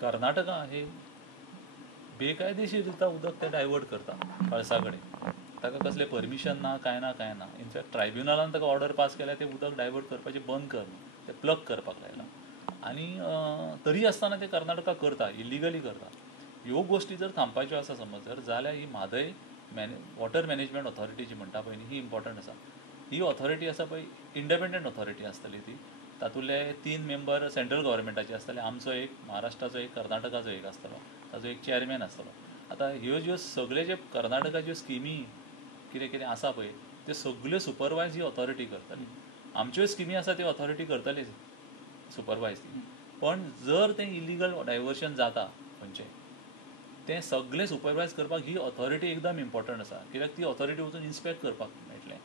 कर्नाटका हे बेकायदेशीर उदक ते डायवर्ट करता कळसा कडेन. ताका कसले परमिशन ना काय ना इनफॅक्ट ट्रायब्युनलान ताका ऑर्डर पास केल्या ते उदक डायवर्ट करपाचें बंद कर, ते प्लग करपाक लायला. आनी तरी आसतना ते कर्नाटका करता, इलिगली करता. ह्यो गोश्टी जर थांबपाच्यो आसा समज जाल्यार ही म्हादय वॉटर मॅनेजमेंट ऑथॉरिटी जी म्हणटा पळय न्ही, ही इम्पॉर्टंट आसा. ही ऑथॉरिटी आसा पळय इंडिपेंडंट ऑथॉरिटी आसतली ती. तातूंतले 3 मेंबर सेंट्रल गव्हर्मेंटाचे आसतले, आमचो एक, महाराष्ट्राचो एक, कर्नाटकाचो एक आसतलो, ताजो एक चॅरमॅन आसतलो. आतां ह्यो ज्यो सगळे जे कर्नाटकाच्यो स्किमी कितें कितें आसा पळय त्यो सगल्यो सुपरवायज ही ऑथॉरिटी करतली. आमच्योय स्किमी आसा त्यो ऑथॉरिटी करतली सुपरवायज ती. पण जर तें इलिगल डायवर्शन जाता खंयचें तें सगळें सुपरवायज करपाक ही ऑथॉरिटी एकदम इम्पॉर्टंट आसा. कित्याक ती ऑथॉरिटी वचून इन्स्पेक्ट करपाक मेळटलें,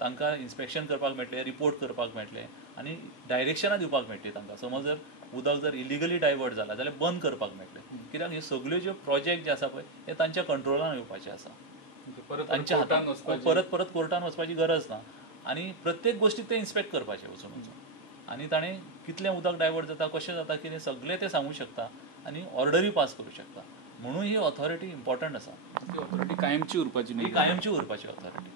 तांकां इन्स्पेक्शन करपाक मेळटलें, रिपोर्ट करपाक मेळटलें आनी डायरेक्शनां दिवपाक मेळटलीं तांकां. समज जर उदक जर इलिगली डायवर्ट जालां जाल्यार बंद करपाक मेळटलें. कित्याक ह्यो सगळ्यो ज्यो प्रोजेक्ट जे आसा पळय ते तांच्या कंट्रोलान येवपाचे आसा. तांच्या हातांत परत परत कोर्टान वचपाची गरज ना आनी प्रत्येक गोश्टीक ते इन्स्पेक्ट करपाचे वचून. आनी ताणें कितलें उदक डायवर्ट जाता, कशें जाता, कितें सगळें तें सांगूं शकता आनी ऑर्डरी पास करूं शकता. म्हणून ही ऑथॉरिटी इम्पॉर्टंट आसा. ती ऑथॉरिटी कायमची उरपाची न्ही, ही कायमची उरपाची ऑथॉरिटी.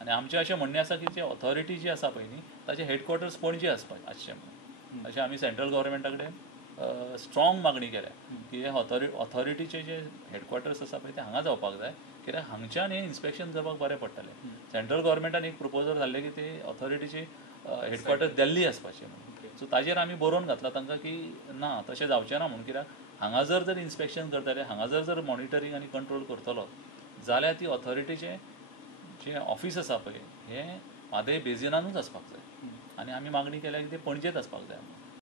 आनी आमचें अशें म्हणणें आसा की जी ऑथॉरिटी जी आसा पळय न्ही ताचें हेडक्वॉर्टर्स पणजे आसचें म्हणून. अशें आमी सेंट्रल गव्हर्मेंटा कडेन स्ट्रॉंग मागणी केल्या की हे ऑथॉरिटीचे जे हेडक्वॉर्टर्स आसा पळय ते हांगा जावपाक जाय. कित्याक हांगच्यान हें इन्स्पेक्शन करपाक बरें पडटलें. सेंट्रल गव्हर्मेंटान एक प्रपोजल घाल्लें की ते ऑथॉरिटीचे हेडक्वॉर्टर्स दिल्ली आसपाचें म्हणून. सो ताजेर आमी बरोवन घातला तांकां की ना तशें जावचें ना म्हणून. कित्याक हांगा जर इन्स्पेक्शन करतले, हांगा जर मॉनिटरींग आनी कंट्रोल करतलो जाल्यार ती ऑथॉरिटीचें जें ऑफीस आसा पळय हें म्हादय बेजिनानूच आसपाक जाय. आनी आमी मागणी केल्या की तें पणजेच आसपाक जाय.